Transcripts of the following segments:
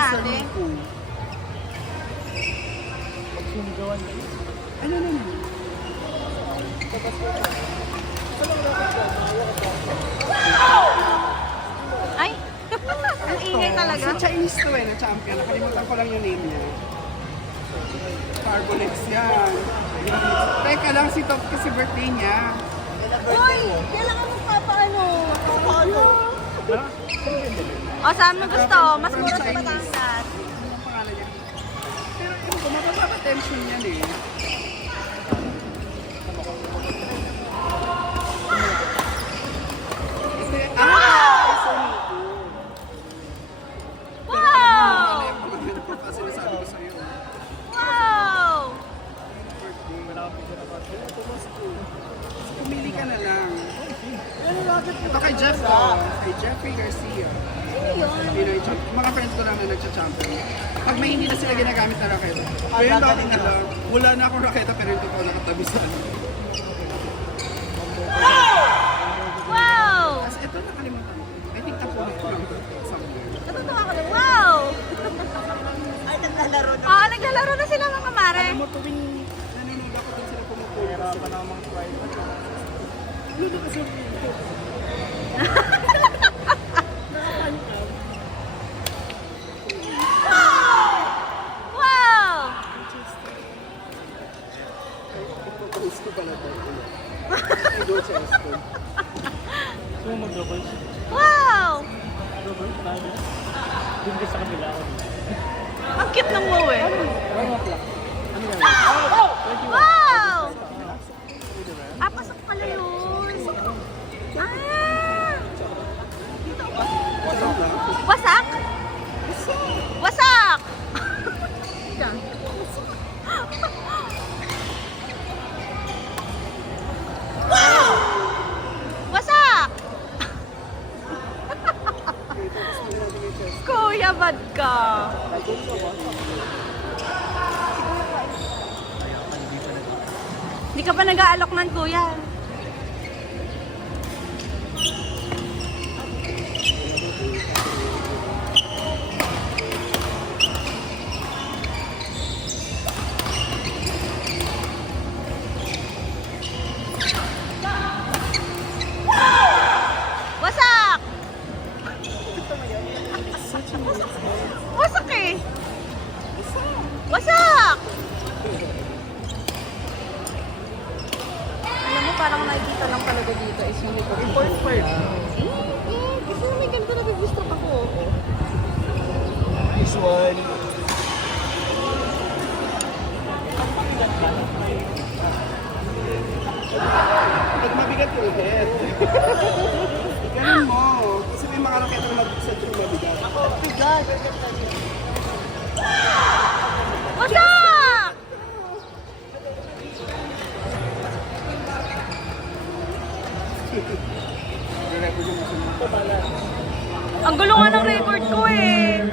ate. Pagsumigawan na. Ano naman? Ay! Ang ingay talaga. Sa Chinese to na champion. Nakalimutan ko lang yung name niya. Carbonex yan. Teka lang, si Top kasi birthday niya. Uy! Kailangan mo papaano? O, saan mo gusto? Mas mura sa Batangas. Ano ang pangalan niya? Pero yung bumababa attention yan eh. Wow! Sinasabi ko sa'yo. Wow! Pumili ka na lang. Ito kay Jeff to. Kay Jeffrey Garcia. Pinoy champ. Mga friends ko lang na nagcha-champion. Pag may hindi na sila ginagamit na raketa. Pero yung dati na lang, wala na akong raketa pero yung totoo nakatabi sa ano. Wow! Tapos ito nakalimutan ko. I think tapunan ko lang somewhere. Natutuwa ko na. Wow! Ay, naglalaro na. Oo, naglalaro na sila mga mare. Alam mo tuwing nanonood ako dun sila pumupunta. Hirapan na mga private. Ano na kasi Wow! ipag-post ko pala ito. I go Cheston. So, mag-double. Wow! Double? Tayo. Doon ka sa kabila ako dito. Ang cute ng mo eh. Ano o'clock? Ano yan? Wow! Ah, pasok pala yun. Ah! Wasak? Wasak! Diyan. Wasak! Kuya, bad ka. Hindi ka pa nag-aalok ng kuya. Wasak! Wasak eh. Wasak! Alam mo, parang nakikita lang talaga dito is yung likod. Import part. Kasi may ganito na gusto ako. This one. Pag mabigat yung head. Ganun mo. Kasi may mga raketa na sa true mabigat. Ako, bigat. Wasak! Re-record yung masunod. Ang gulo nga ng record ko eh.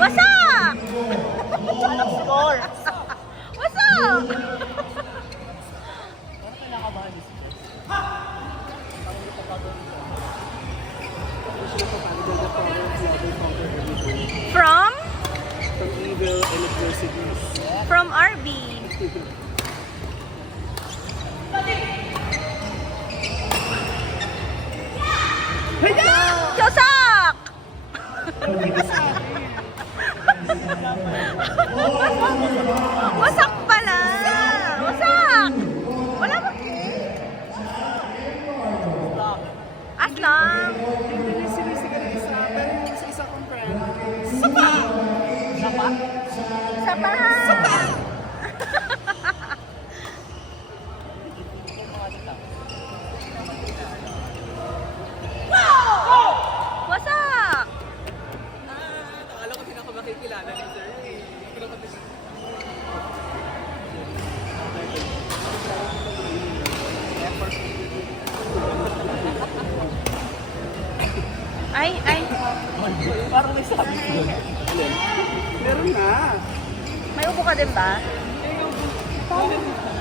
Wasak! Anong score? Wasak! Parang kinakabahan niyo si Jess. From? From evil electricities. From RB. Wasak! Wasak pala! Wasak! Wala ba? As lang. Hindi sinisiga ng isa, pero yung sa isa kong friend, sapa! Sapa? Sapa! Sapa! Wasak! Akala ko pinakamakikilala ni Sir. Ay, ay. Parang may sabi ko. Alin? Meron na. May upo ka din ba?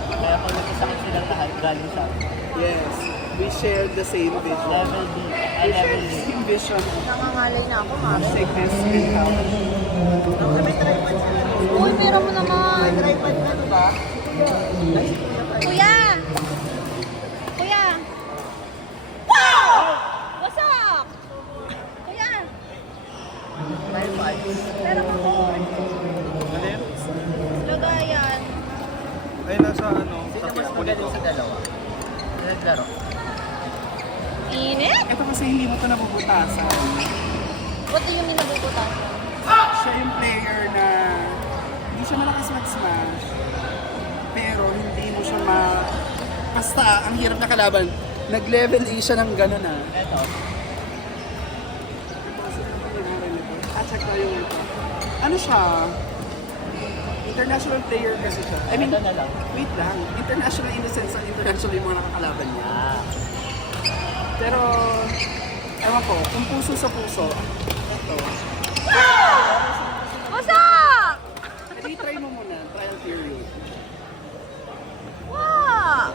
Kaya pag nagkasakit silang lahat, galing sa Yes. We share the same vision. level D. Level D. Same vision. Nangangalay na ako, Mari. Sickness and health. Uy, pera mo naman. May tripod na, diba? Kuya! Kuya! Wow! Wasak! Kuya! Pera mo ko. Lagayan. Ay, nasa ano? Sino mas magaling sa dalawa? Naglaro. Init? Ito kasi hindi mo ito nabubutasan. What do you mean nabubutas? Siya yung player na hindi siya malakas mag-smash. Pero hindi mo siya Basta, ang hirap na kalaban. Nag-level A siya ng gano'n ah. Ito. Check tayo ito. Ano siya? International player kasi siya. I mean, Ito na lang. wait lang. International in the sense na international yung mga nakakalaban niya. Ah. Pero, ewan ko, kung puso sa puso, ito. Wasak! Hindi, try mo muna. Trial period. Wow!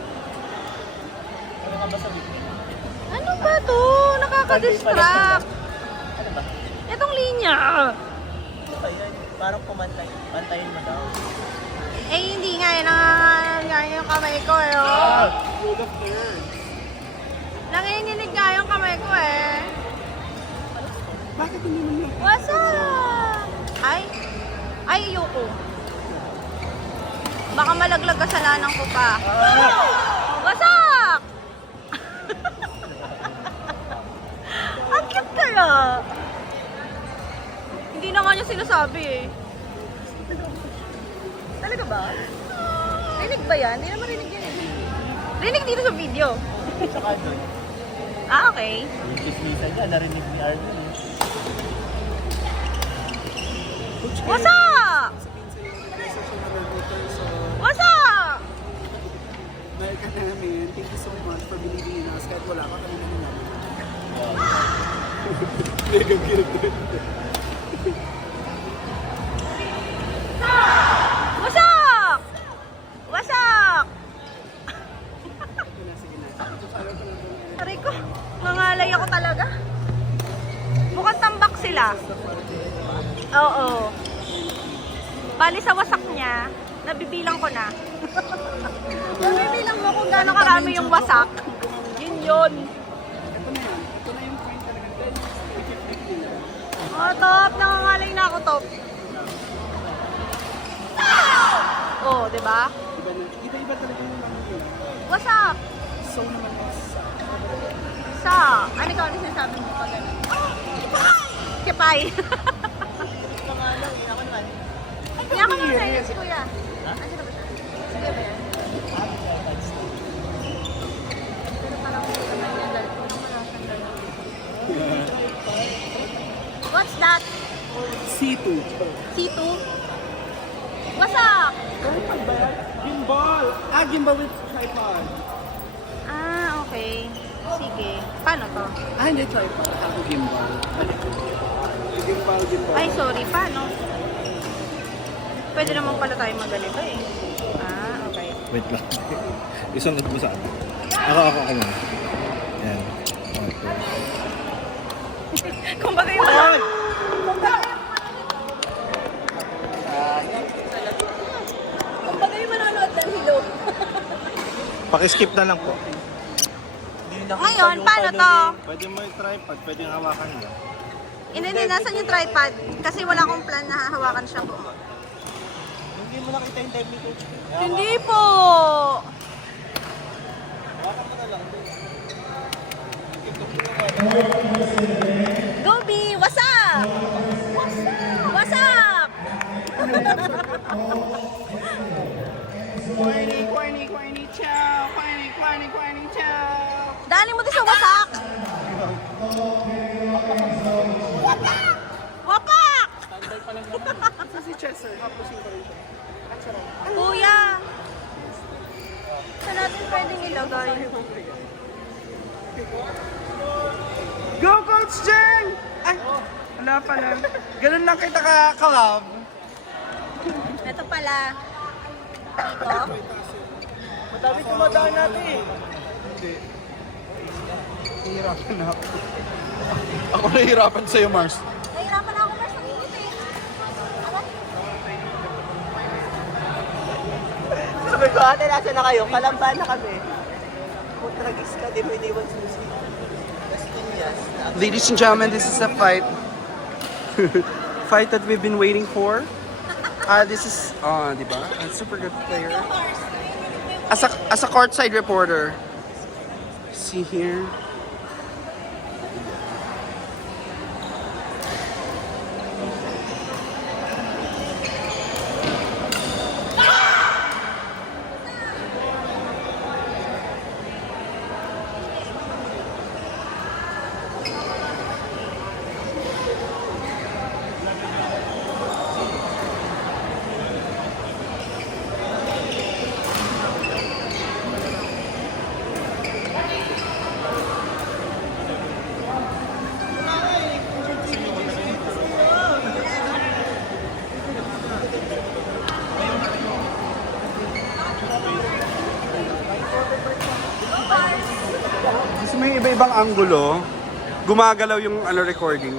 Ano nga ba sa weekend? Ano ba to? Nakaka-distract. Ano ba? Itong linya. Ano ba yan? Parang pumantay. Pantayin mo daw. Eh, hindi nga eh. Nangangalan yung kamay ko eh. Oh. Rule of third. Nanginginig nga yung kamay ko eh. Bakit hindi mo nila? Wasak! Ay, ayoko. Baka malaglag kasalanan ko pa. Wasak! Ang cute kaya. Hindi na nga niya sinasabi eh. Talaga ba? Rinig ba yan? Hindi naman rinig yan eh. Rinig dito sa video. Tsaka doon. Ah, okay. Yung chismisan niya, narinig ni Arvin. Wasak! Wasak! Dahil ka namin, thank you so much for believing in us. Kahit wala ka, kami namin namin. Mega cute. Wasak! Wasak! Sige na. Ayaw ko lang doon. Aray ko, mangalay ako talaga. Mukhang tambak sila. Oo. Bali sa wasak niya, nabibilang ko na. Nabibilang mo kung gaano karami yung wasak. Yun yun. Ito na yan. Ito na yung point talaga. Dahil ikip-ikip nila. Oh, top. Nangangalay na ako, top. Oh, di ba? Iba na. Iba-iba talaga yung mga yun. Wasak. So naman sa... Sa. Ano ikaw? Ano sinasabi mo pag gano'n? Kipay. Ako naman. Kaya ako naman sa'yo si Kuya. Ano na ba siya? Sige ba yan? Pero parang hindi naman niya dahil kung wala siyang dalawa. What's that? C2. C2? Wasak! Tripod ba yan? Gimbal! Ah, gimbal with tripod. Ah, okay. Sige. Paano to? Ah, hindi tripod. Ako gimbal. Gimbal. Ay, sorry. Paano? Pwede naman pala tayo magalito eh. Ah, okay. Wait lang. Isunod mo sa akin. Ako muna. Yan. Okay. Kung bagay mo lang. Kung bagay manonood ng hilo. Pakiskip na lang po. Ngayon, paano to? Pwede mo yung tripod, pwede yung hawakan mo. Hindi, nasan yung tripod? Kasi wala akong plan na hahawakan siya po. Hindi mo nakita yung time nito. Hindi po! Gobi! Wasak! Wasak! Corny, chow! Corny, chow! Dali mo din sa wasak! Wapak! Ito si Chester, hapusin ko rin siya. At sarap. Kuya! Saan natin pwedeng ilagay? Go, Coach Jeng! Ay, wala pala. Ganun lang kita ka-collab. Ito Ito pala. Dito. Madami tumadaan natin eh. Hindi. Nahihirapan na ako. Ako nahihirapan sa'yo, Mars. Nahirapan ako mas nanginit eh. Sabi ko, ate, nasa na kayo? Kalamban na kami. Kung tragis ka, di mo iniwan susi. Kasi kinyas. Ladies and gentlemen, this is a fight. Fight that we've been waiting for. This is, di ba? A super good player. As a courtside reporter. See here. Kasi may iba-ibang anggulo. Gumagalaw yung recording.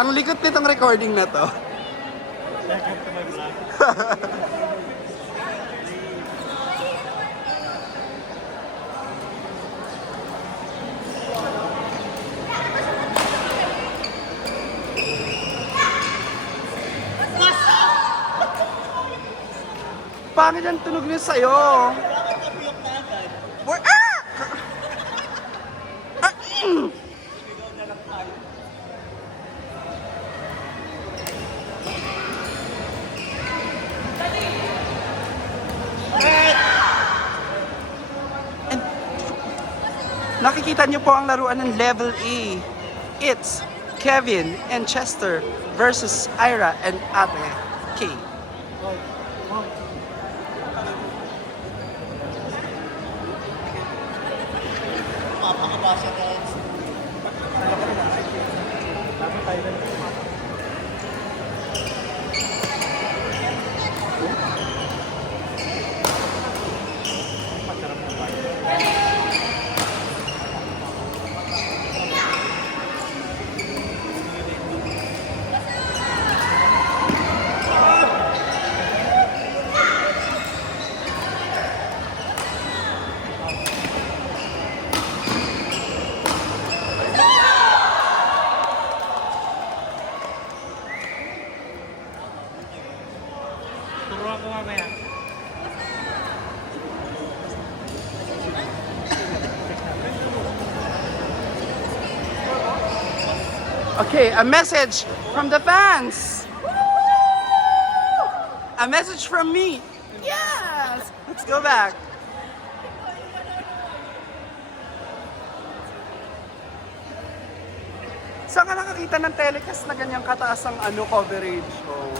Ang likot nitong recording na to. Pangit ang tunog niya sa'yo. Where? Nakikita niyo po ang laruan ng Level A. It's Kevin and Chester versus Ira and Ate K. Turuan ko mamaya. Okay, a message from the fans. A message from me. Yes! Let's go back. Saan ka nakakita ng telecast na ganyang kataas ang coverage? Oh.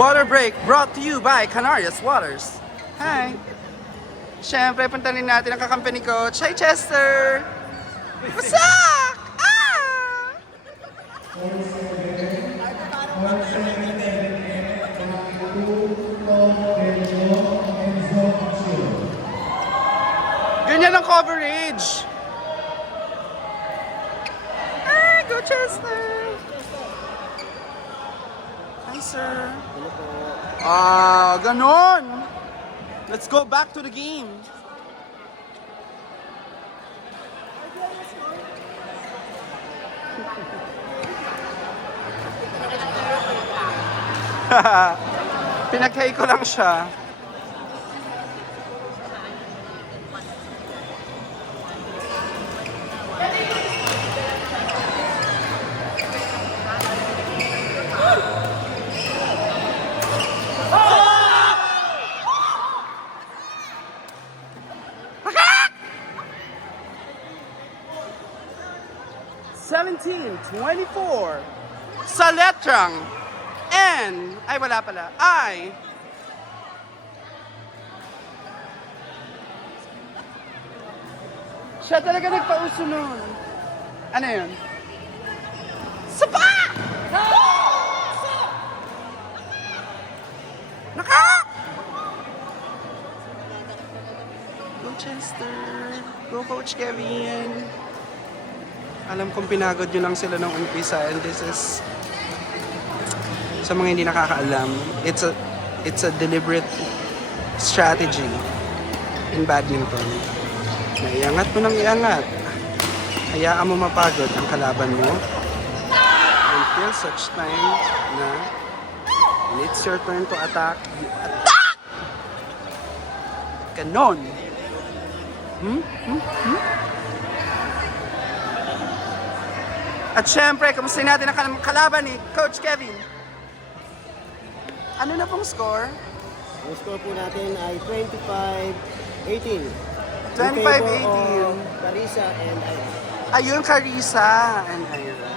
Water break brought to you by Canarias Waters. Hi! Siyempre, puntanin natin ang kakampi ni Coach. Hi, Chester! Wasak! Ah! Ganyan ang coverage! Ah, go Chester! Hi, sir. Ah, ganon! Let's go back to the game. Pinaghay ko lang siya. Seventeen, 24 sa letrang N. Ay, wala pala. I. Siya talaga nagpauso nun. Ano yun? Sapa! Naka! Go Chester. Go Coach Kevin. Alam kong pinagod nyo lang sila nung umpisa, and this is, sa mga hindi nakakaalam, it's a deliberate strategy in badminton. Na iangat mo ng iangat. Hayaan mo mapagod ang kalaban mo until such time na when it's your turn to attack, you attack! Ganon. At syempre, kamusta natin ang kalaban ni Coach Kevin? Ano na pong score? Ang score po natin ay 25-18. 25-18. Carissa and Ira. Ayun, Carissa and Ira.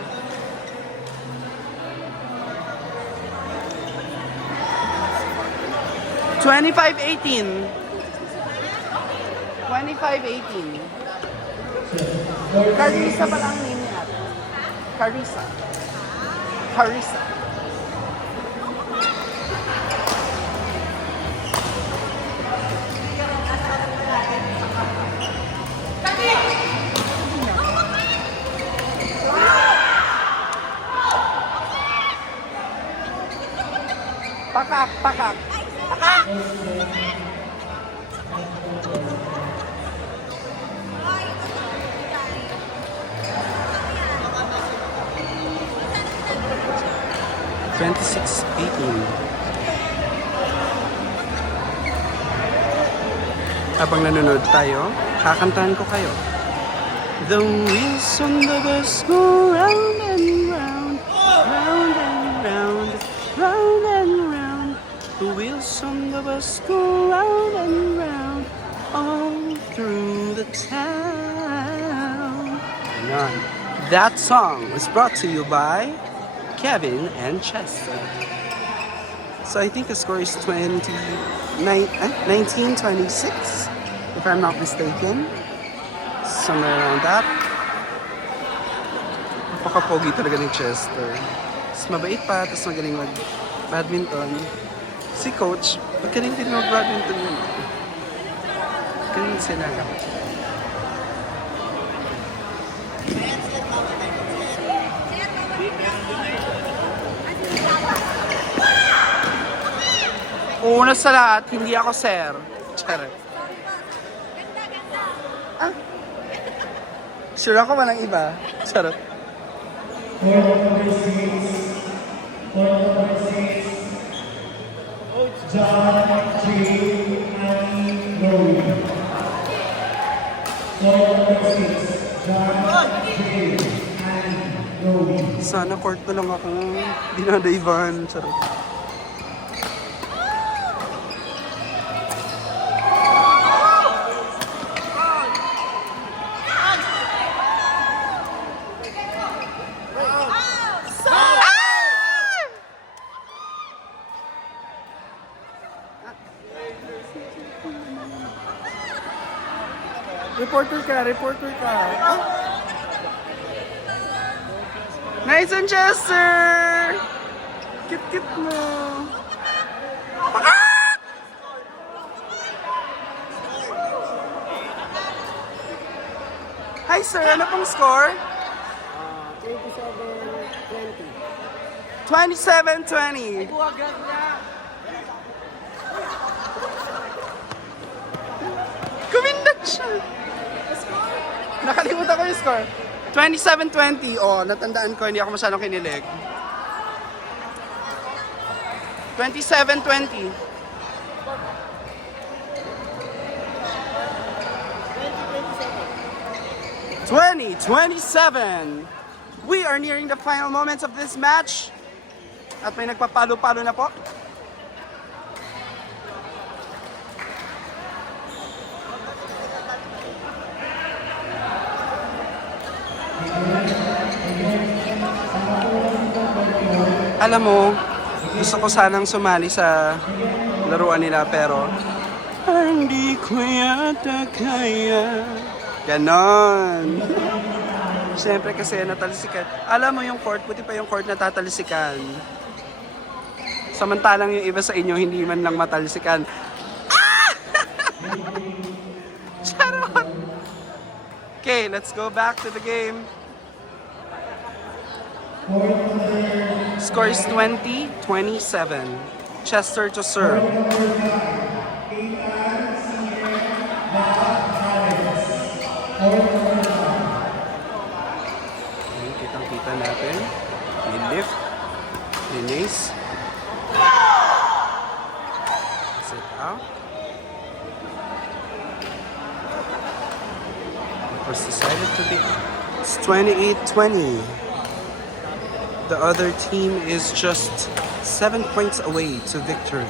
$25-18. 25-18. Carissa pa lang name niya. Carissa. Carissa. Pakak, pakak. Pakak! Habang nanonood tayo, kakantahan ko kayo. The wheels on the bus go round and round, round and round, round and round. The wheels on the bus go round and round, all through the town. Yan. That song was brought to you by Kevin and Chester. So I think the score is 19-26, if I'm not mistaken. Somewhere around that. Napaka-pogi talaga ni Chester. Tapos mabait pa, tapos magaling mag-badminton. Si Coach, magaling din mag-badminton yun. Galing sila. Una sa lahat, hindi ako sir. Charot. Ah? Sure ako walang iba. Charot. Sana court na lang ako. Dinadaivan. Charot. reporter ka. Nice and Chester! Kit mo. Hi sir, ano pong score? 27-20. Kumindat siya. Nakalimutan ko yung score. 27-20. Oh, natandaan ko, hindi ako masyadong kinilig. 27-20. 20-27. We are nearing the final moments of this match. At may nagpapalo-palo na po. Alam mo, gusto ko sanang sumali sa laruan nila pero hindi ko yata kaya. Ganon. Siyempre kasi natalisikan. Alam mo yung court, puti pa yung court na tatalisikan. Samantalang yung iba sa inyo hindi man lang matalisikan. Ah! Charot! Okay, let's go back to the game. Score is 20-27. Chester to serve. Kitang-kita natin. May lift. Release. Sit out. It was decided to be. It's 28-20. The other team is just 7 points away to victory.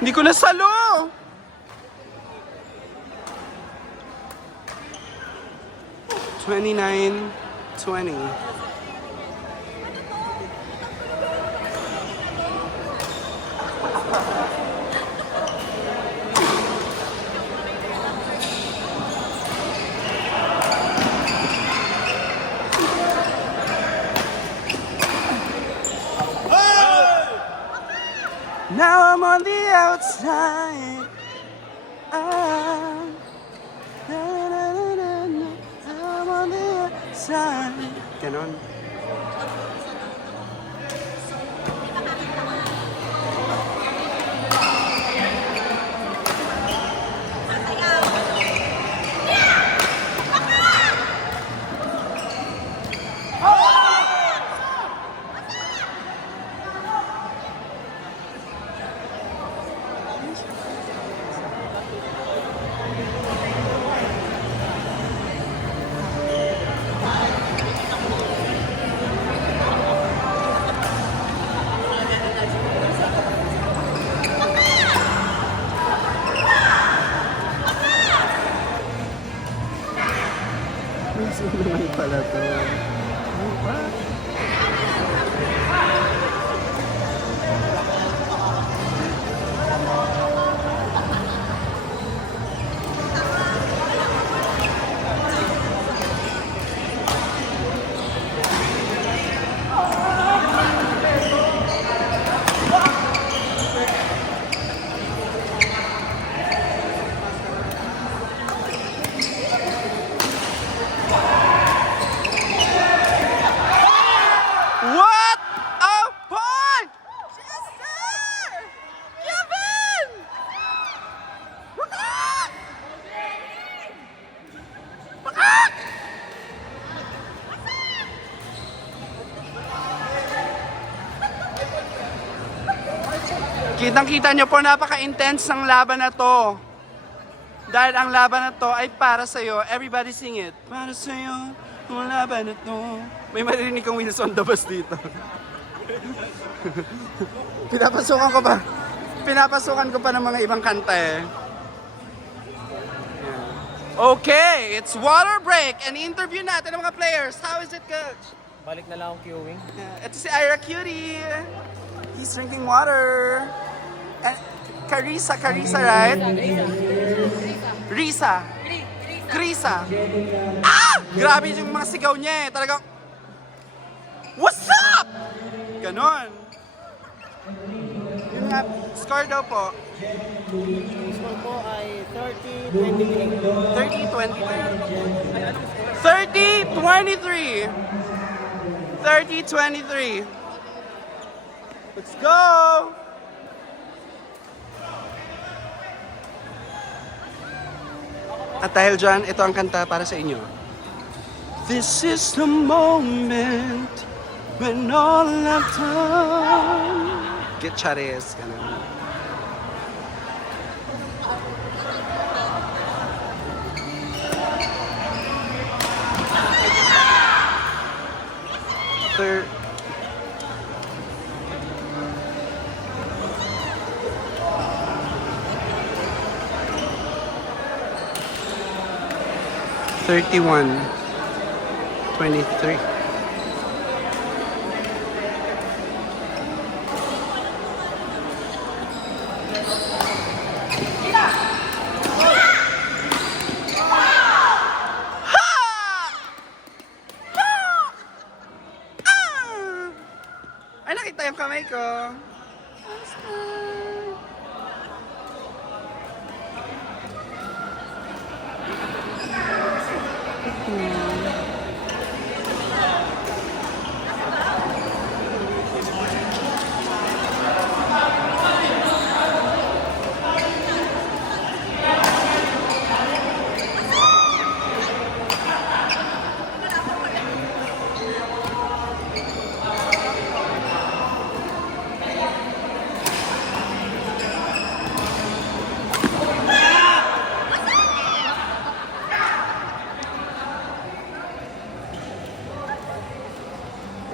Hindi ko nasalo! $29-20. Now I'm on the outside. I'm on the outside. Ganon. Sino naman pala to? What a point! Chester! Kevin! Bakak! Bakak! Kitang-kita nyo po, napaka-intense ng laban na to. Dahil ang laban na to ay para sa'yo. Everybody sing it. Para sa'yo, ang laban na to. May maririnig kong Wilson Dabas dito. Pinapasukan ko pa ng mga ibang kanta eh. Okay, it's water break and interview natin ang mga players. How is it, coach? Balik na lang akong queuing. Ito si Ira Cutie. He's drinking water. Carissa, right? Risa. Krisa. Ah! Grabe yung mga sigaw niya eh. Talagang, what's up? Ganon. Yun nga, score daw po. Score po ay 30-23. 30-23. 30-23. Let's go! At dahil dyan, ito ang kanta para sa inyo. This is the moment when all I've done. Get charis, ganun. Third. $31.23. Ay, nakita yung kamay ko.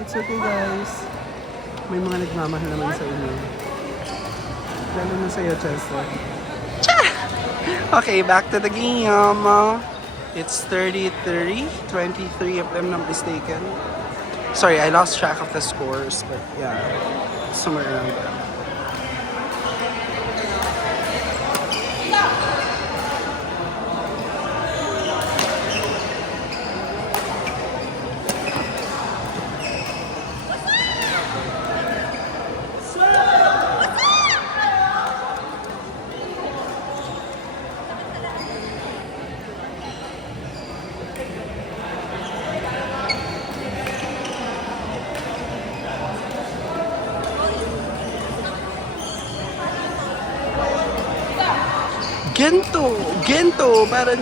It's okay guys. May mga nagmamahal naman sa inyo. Lalo na sa'yo, Chester. Okay, back to the game. It's 33-23 if I'm not mistaken. Sorry, I lost track of the scores, but yeah, somewhere around there. Gento, para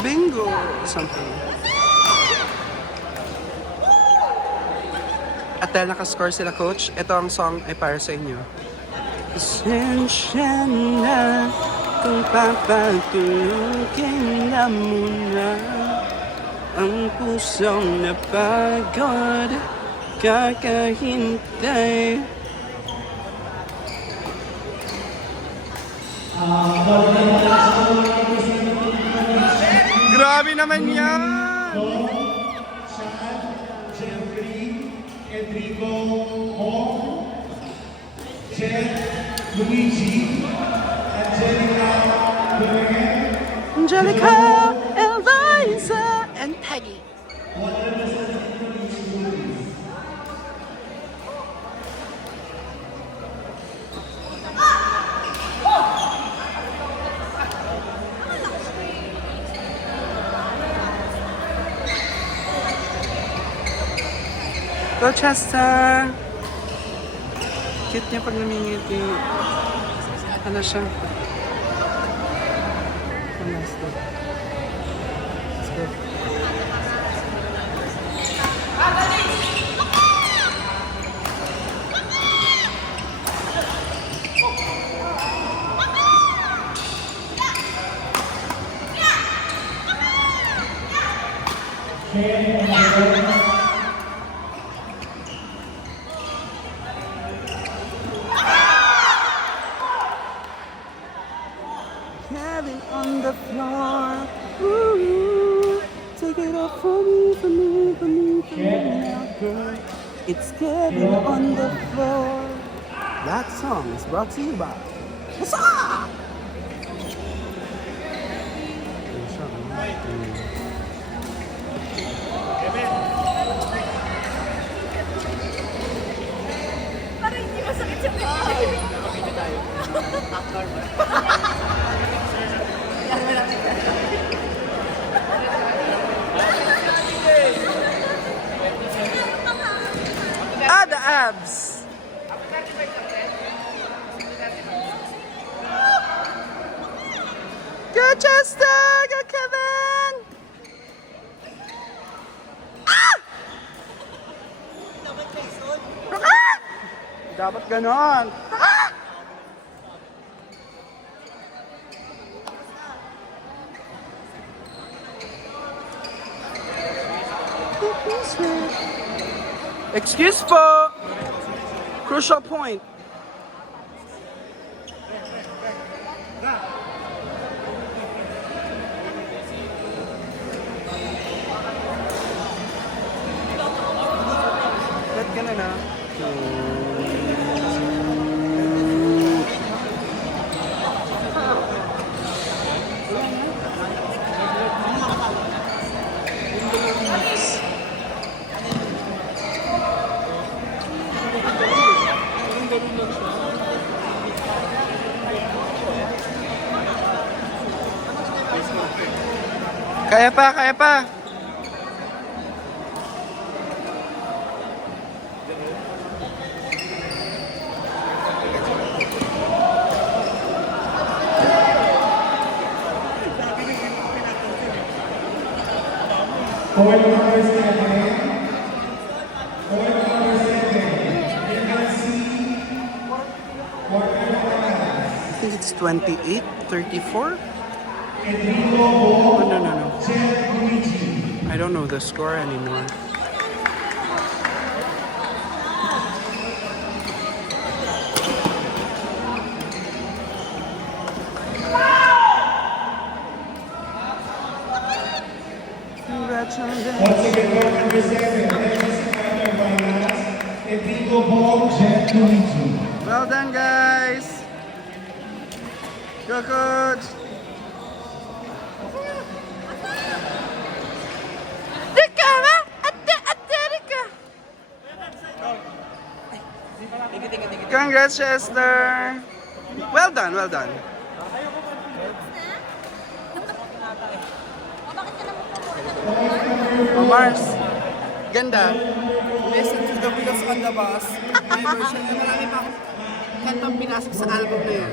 bingo, something. At dahil nakascore sila, coach, ito ang song ay para sa inyo. Pasensya na kung papatulugin na muna ang pusong napagod, kakahintay. Grabe naman yan! Jeffrey, Enrico, Hong, Jen, Luigi, Angelica, Eliza, and Peggy. Go, Chester! Cute niya pag namingiti. Ano siya? Let's go. Let's go. Kevin on the floor. Ooh, take it off for me, for me, for me, for me now, girl. It's Kevin on the floor. That song is brought to you by Wasa! Para hindi masakit sa Ah, the abs! Go Chester! Go Kevin! Ah! Dapat ganon. Ah! Excuse po! Crucial point. Ba't ganun na? Kaya pa, kaya pa. Point number 7. Point number 7. I think it's 28, 34? Oh, no. I don't know the score anymore. Congratulations. Once again, point number 7. Legacy Fighter Finance. Enrico Bong, Jet Luigi. Well done, guys. Go, coach. Congrats, Chester. Well done, well done. Oh, Mars. Ganda. Listen to the wheels on the bus. May version na marami pa akong kantang pinasok sa album na yun.